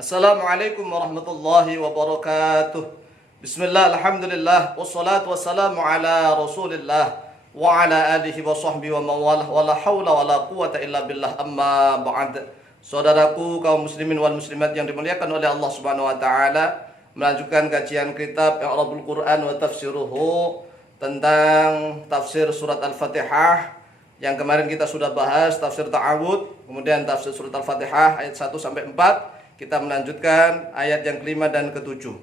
Assalamualaikum warahmatullahi wabarakatuh. Bismillah, alhamdulillah, wassalatu wassalamu ala rasulillah wa ala alihi wa sahbihi wa mawalah wa la hawla wa la quwata illa billah, amma ba'd. Saudaraku kaum muslimin wal muslimat yang dimuliakan oleh Allah Subhanahu wa taala, melanjutkan kajian kitab I'rabul Quran wa Tafsiruhu tentang tafsir surat Al-Fatihah. Yang kemarin kita sudah bahas tafsir ta'awud, kemudian tafsir surat Al-Fatihah ayat 1 sampai 4. Kita melanjutkan ayat yang kelima dan ketujuh.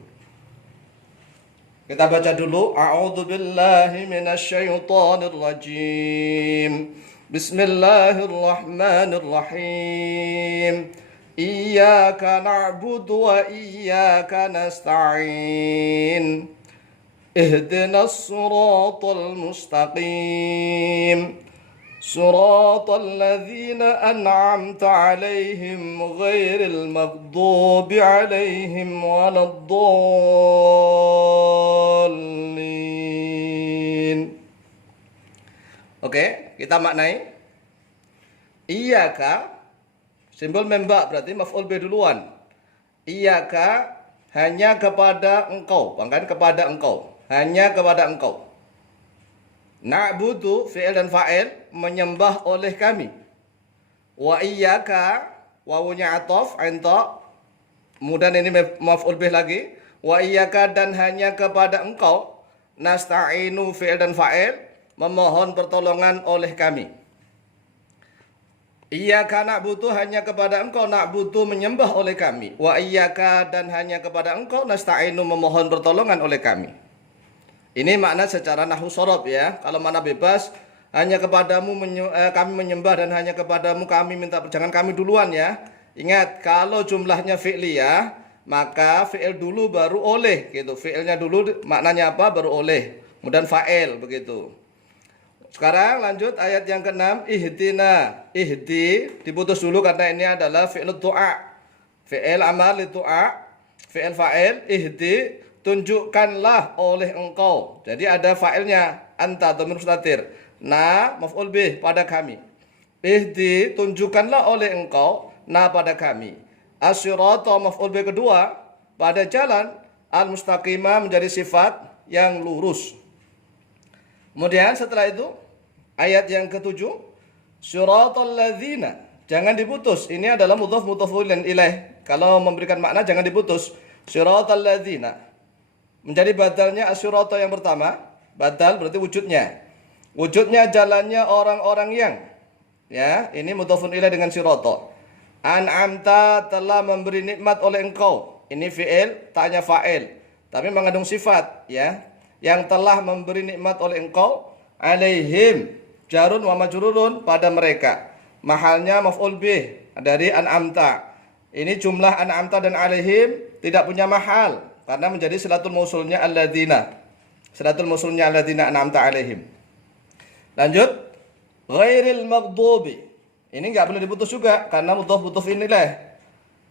Kita baca dulu. A'udzu billahi minasyaitonir rajim. Bismillahirrahmanirrahim. Iyyaka na'budu wa iyyaka nasta'in. Ihdinas siratal mustaqim. صراط الذين أنعمت عليهم غير المغضوب عليهم ولا الضالين. Oke, kita maknai. Iyyaka, simbol membak berarti maf'ul bih duluan. Iyyaka, hanya kepada engkau, bahkan kepada engkau, hanya kepada engkau. Na'budu, fi'il dan fa'il, menyembah oleh kami. Wa iyyaka, wawunya atof, ainta, kemudian ini maf'ul bih lagi. Wa iyyaka, dan hanya kepada engkau. Nasta'inu, fi'il dan fa'il, memohon pertolongan oleh kami. Iyyaka na'budu, hanya kepada engkau, na'budu, menyembah oleh kami. Wa iyyaka, dan hanya kepada engkau, nasta'inu, memohon pertolongan oleh kami. Ini makna secara nahwu shorof ya. Kalau makna bebas, hanya kepadamu kami menyembah dan hanya kepadamu kami minta jangan kami duluan ya. Ingat, kalau jumlahnya fi'liyah, maka fi'il dulu baru oleh gitu. Fi'ilnya dulu maknanya apa? Baru oleh. Kemudian fa'il begitu. Sekarang lanjut ayat yang ke-6, ihdina. Ihdi diputus dulu karena ini adalah fi'il du'a. Fi'il amal du'a, fi'il fa'il, ihdi, tunjukkanlah oleh engkau. Jadi ada fa'ilnya, anta dhamir mustatir. Na maf'ul bih, pada kami. Ihdi, tunjukkanlah oleh engkau, na pada kami. As-sirata maf'ul bih kedua, pada jalan. Al-mustaqimah menjadi sifat yang lurus. Kemudian setelah itu ayat yang ke-7, siratal ladzina, jangan diputus. Ini adalah mudhaf mudhafun ilaih. Kalau memberikan makna jangan diputus. Siratal ladzina menjadi badalnya asyurata yang pertama. Badal berarti wujudnya. Wujudnya jalannya orang-orang yang. Ya, ini mudhafun ilaih dengan sirata. An'amta, telah memberi nikmat oleh engkau. Ini fi'il, ta'nya fa'il. Tapi mengandung sifat, ya. Yang telah memberi nikmat oleh engkau. Alaihim, jarun wa majrurun, pada mereka. Mahalnya maf'ul bih dari an'amta. Ini jumlah an'amta dan alaihim tidak punya mahal, karena menjadi silatul mausulnya alladzina. Silatul mausulnya alladzina an'amta alaihim. Lanjut. Ghairil maghdubi. Ini enggak boleh diputus juga karena mudhaf inilah.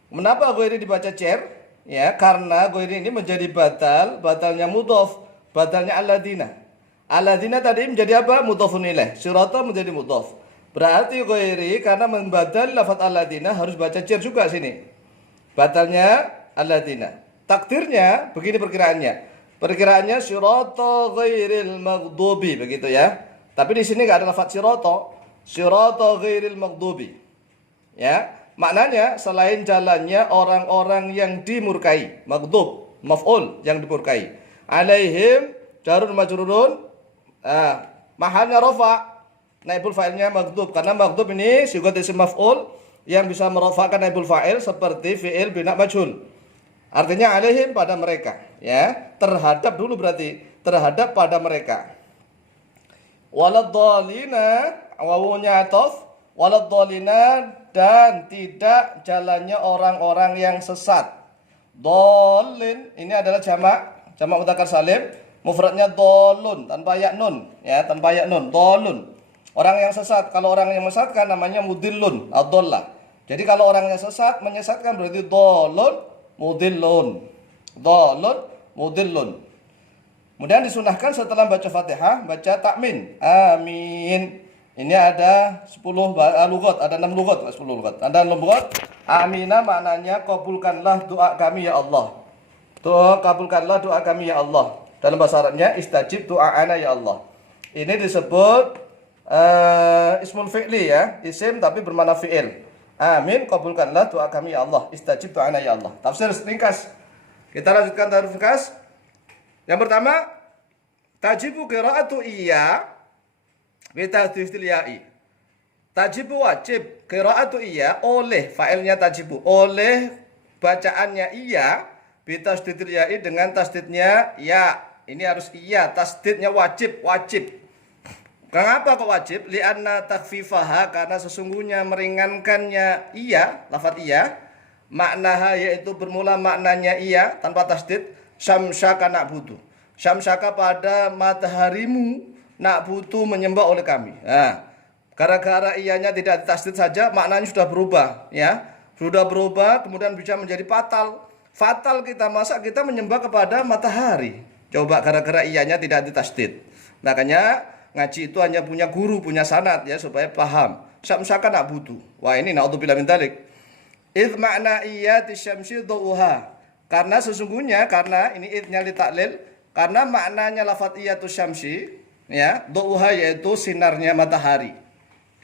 Kenapa ghairi dibaca cer? Ya, karena ghairi ini menjadi badalnya mudhaf, badalnya alladzina. Alladzina tadi menjadi apa? Mudhafun ilaih. Sirata menjadi mudhaf. Berarti ghairi karena membadal lafaz alladzina harus baca cer juga sini. Badalnya alladzina. Takdirnya begini perkiraannya. Perkiraannya sirata ghairil maghdubi begitu ya. Tapi di sini enggak ada lafaz sirata. Sirata ghairil maghdubi. Ya, maknanya selain jalannya orang-orang yang dimurkai. Maghdub, maf'ul, yang dimurkai. Alaihim jarun majrurun. Mahalnya rafa. Naibul fa'ilnya maghdub, karena maghdub ini sigat isim maf'ul yang bisa merafa'kan naibul fa'il seperti fi'il bina majhul. Artinya alaihim, pada mereka, ya. Terhadap dulu berarti, terhadap pada mereka. Waladhdallina, wawunya ataf, waladhdallina, dan tidak jalannya orang-orang yang sesat. Dhalin, ini adalah jamak mudzakkar salim, mufradnya dhalun, tanpa ya nun, ya, tanpa ya nun, dhalun. Orang yang sesat, kalau orang yang mesatkan namanya mudillun, ad-dhallah. Jadi kalau orang yang sesat menyesatkan berarti dhalun mudillun. Dhalun mudillun. Kemudian disunahkan setelah baca Fatihah baca takmin. Amin. Ini ada 10 lugat, ada 6 lugat, 10 lugat. Ada 6 lugat. Amina maknanya kabulkanlah doa kami ya Allah. Tuh, kabulkanlah doa kami ya Allah. Dalam bahasa Arabnya istajib doa'ana ya Allah. Ini disebut ismul fi'li ya, isim tapi bermakna fi'il. Amin, kabulkanlah doa kami ya Allah. Istajib doa'ana ya Allah. Tafsir ringkas. Kita lanjutkan tafsir ringkas. Yang pertama, tajibu qira'atu iya bitasdidil ya'i. Tajibu wajib, qira'atu iya oleh fa'ilnya tajibu, oleh bacaannya iya bitasdidil ya'i dengan tasdidnya ya. Ini harus iya, tasdidnya wajib, wajib. Kenapa kok wajib? Li'anna takhfifaha, karena sesungguhnya meringankannya iya, lafaz iya, maknaha yaitu bermula maknanya iya tanpa tasdid, syamsyaka na'budu. Syamsyaka pada mataharimu, na'budu menyembah oleh kami. Nah, gara-gara iyanya tidak ditasdid saja maknanya sudah berubah ya. Sudah berubah kemudian bisa menjadi fatal. Fatal kita, masa kita menyembah kepada matahari. Coba gara-gara iyanya tidak ditasdid. Makanya ngaji itu hanya punya guru, punya sanad ya supaya paham. Syamsyaka na'budu. Wah, ini naudzubillah min dzalik. Idz makna iyati syamsi dhuha. Karena sesungguhnya, karena ini idnya li taklil, karena maknanya lafaz iyatu syamsi ya, dhuha yaitu sinarnya matahari.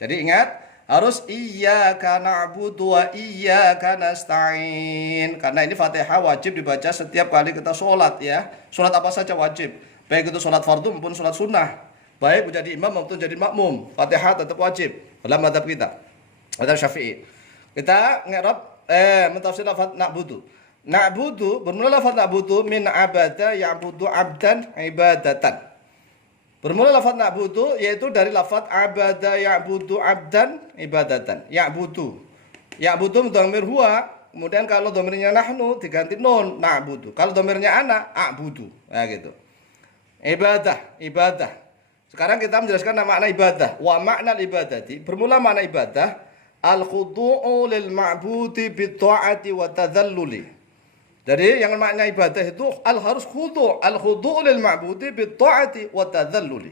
Jadi ingat, harus iyyaka na'budu wa iyyaka nasta'in. Karena ini Fatihah wajib dibaca setiap kali kita sholat ya. Sholat apa saja wajib. Baik itu sholat fardu maupun sholat sunnah. Baik menjadi imam maupun jadi makmum. Fatihah tetap wajib dalam mazhab kita. Mazhab Syafi'i. Kita ngerab mentafsir lafaz na'budu. Na'budu bermula lafaz na'budu min abada ya'budu abdan ibadatan. Bermula lafaz na'budu yaitu dari lafaz abada ya'budu abdan ibadatan. Ya'budu. Ya'budu dhamir huwa, kemudian kalau dhamirnya nahnu diganti nun na'budu. Kalau dhamirnya ana a'budu. Nah gitu. Ibadah, ibadah. Sekarang kita menjelaskan makna ibadah. Wa makna ibadati. Bermula makna ibadah al-khudu'u lil ma'budi bi ta'ati wa tadhalluli. Jadi yang makna ibadah itu harus khudu', al-khudu' lil ma'budi bi ta'ati wa tadhalluli.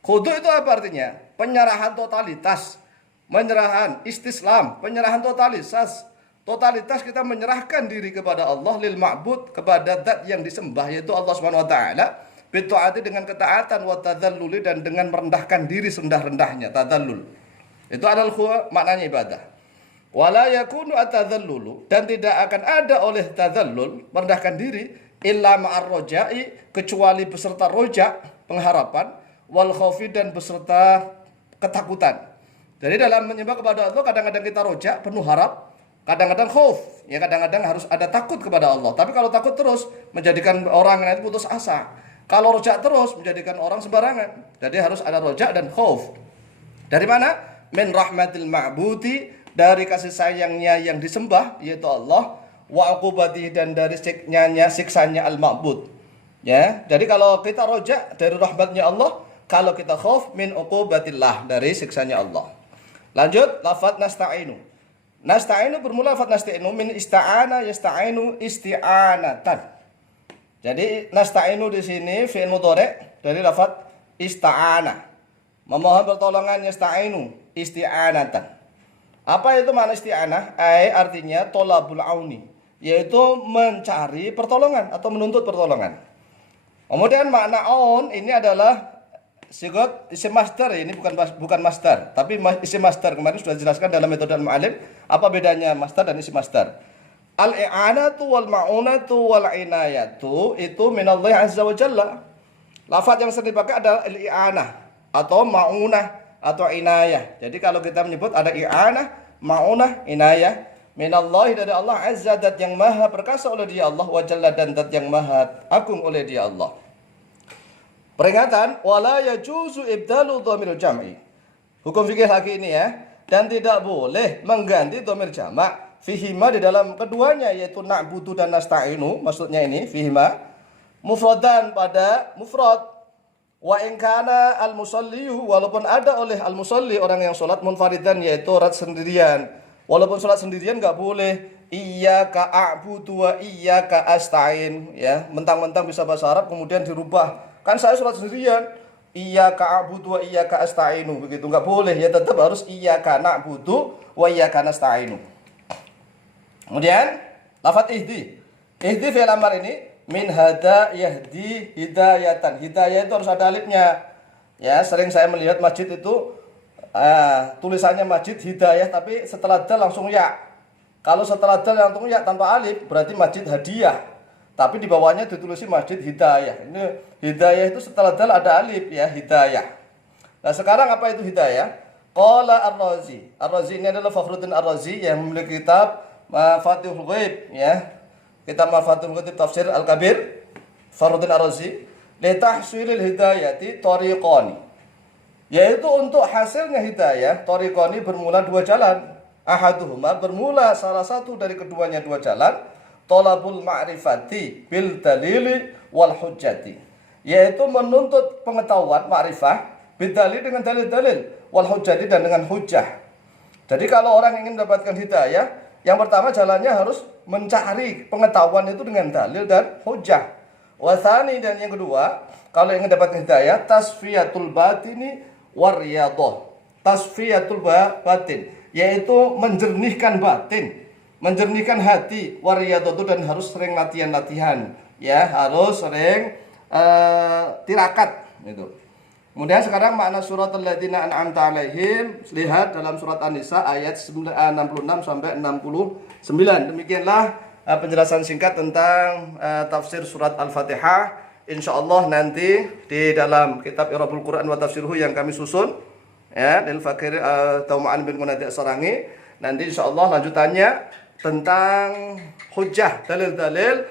Khudu' itu apa artinya? Penyerahan totalitas, penyerahan istislam, penyerahan totalitas. Totalitas kita menyerahkan diri kepada Allah lil ma'bud, kepada zat yang disembah yaitu Allah Subhanahu wa taala, bi ta'ati dengan ketaatan wa tadhalluli dan dengan merendahkan diri serendah-rendahnya, tadhallul. Itu adalah maknanya ibadah. Wala yakunu atadzallulu, dan tidak akan ada oleh tadzallul merendahkan diri illa ma'ar roja'i, kecuali beserta roja pengharapan, wal khaufi dan beserta ketakutan. Jadi dalam menyembah kepada Allah kadang-kadang kita roja penuh harap, kadang-kadang khauf ya, kadang-kadang harus ada takut kepada Allah. Tapi kalau takut terus menjadikan orang itu putus asa. Kalau roja terus menjadikan orang sembarangan. Jadi harus ada roja dan khauf. Dari mana? Min rahmatil ma'budi, dari kasih sayangnya yang disembah yaitu Allah, wa uqubati, dan dari siksanya al-ma'bud. Ya, jadi kalau kita roja dari rahmatnya Allah, kalau kita khauf min uqubatillah, dari siksanya Allah. Lanjut lafaz nasta'inu. Nasta'inu bermula lafaz nasta'inu min ista'ana yasta'inu isti'anatan. Jadi nasta'inu di sini fi'il mudhari' dari lafaz ista'ana. Memohon pertolongan yasta'inu isti'anatan. Apa itu makna isti'anah? Artinya tolabul auni, yaitu mencari pertolongan atau menuntut pertolongan. Kemudian makna aun ini adalah sigot isim masdar, ini bukan masdar, tapi isim masdar. Kemarin sudah dijelaskan dalam metode al-mu'allim apa bedanya masdar dan isim masdar. Al-i'anatu wal ma'unatu wal inayatu itu minallahi azza wa jalla. Lafaz yang sering dipakai adalah al-i'anah atau ma'unah atau inayah. Jadi kalau kita menyebut ada i'anah, ma'unah, inayah, minallahi, dari Allah azza, dat yang maha perkasa oleh dia Allah, wa jalla, dan dat yang maha agung oleh dia Allah. Peringatan, wala yajuzu ibdalu dhamirul jam'i. Hukum fikih lagi ini ya, dan tidak boleh mengganti dhamir jamak fihima di dalam keduanya, yaitu na'budu dan nasta'inu. Maksudnya ini fihima mufradan pada mufrad. Wa in kana al-musalliyu, walaupun ada oleh al-musalli orang yang sholat munfaridan, yaitu sholat sendirian. Walaupun sholat sendirian enggak boleh iyyaka a'budu wa iyyaka asta'in ya. Mentang-mentang bisa bahasa Arab kemudian dirubah. Kan saya sholat sendirian, iyyaka a'budu wa iyyaka asta'inu, begitu nggak boleh ya, tetap harus iyyaka na'budu wa iyyaka nasta'inu. Kemudian lafadz ihdi. Ihdi fi'il amr ini min hada yahdi hidayatan. Hidayah itu harus ada alifnya. Ya, sering saya melihat masjid itu tulisannya masjid hidayah tapi setelah dal langsung ya. Kalau setelah dal langsung ya tanpa alif berarti masjid hadiah. Tapi di bawahnya ditulisin masjid hidayah. Ini hidayah itu setelah dal ada alif ya, hidayah. Nah, sekarang apa itu hidayah? Qala Ar-Razi. Ar-Razi ini adalah Fakhruddin Ar-Razi yang memiliki kitab Mafatihul Ghaib ya. Kitab Mafatihul Ghaib Tafsir Al-Kabir. Fakhruddin Ar-Razi, li tahsilil hidayati tariqani. Yaitu untuk hasilnya hidayah, tariqani bermula dua jalan. Ahaduhuma bermula salah satu dari keduanya dua jalan. Talabul ma'rifati bil dalili wal hujjati. Yaitu menuntut pengetahuan ma'rifah bil dalil dengan dalil-dalil wal hujjati dan dengan hujjah. Jadi kalau orang ingin mendapatkan hidayah, yang pertama jalannya harus mencari pengetahuan itu dengan dalil dan hujjah. Wasani, dan yang kedua, kalau ingin mendapatkan hidayah, tasfiyatul batini wariyadhah. Tasfiyatul batin, yaitu menjernihkan batin, menjernihkan hati, wariyadhah, dan harus sering latihan-latihan. Ya, harus sering tirakat gitu. Kemudian sekarang makna surat alladzina an'amta alaihim, lihat dalam surat An-Nisa ayat 66 sampai 69. Demikianlah penjelasan singkat tentang tafsir surat Al-Fatihah. Insyaallah nanti di dalam kitab Irabul Quran wa Tafsiruhu yang kami susun ya, lil fakir Tauma'an bin Munadi As-Sarangi, nanti insyaallah lanjutannya tentang hujjah, dalil-dalil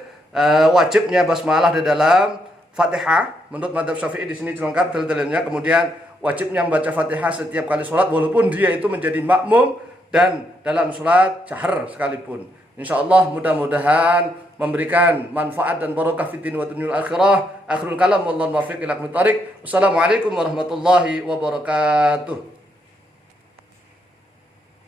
wajibnya basmalah di dalam Fatihah. Menurut mazhab Syafi'i di sini lengkap dalil-dalilnya. Kemudian wajibnya membaca Fatihah setiap kali sholat walaupun dia itu menjadi makmum dan dalam sholat jahar sekalipun. Insyaallah mudah-mudahan memberikan manfaat dan barokah fid din wa dunyal akhirah. Akhirul kalam wallahu muwaffiq ila aqwamit thariq. Wassalamualaikum warahmatullahi wabarakatuh.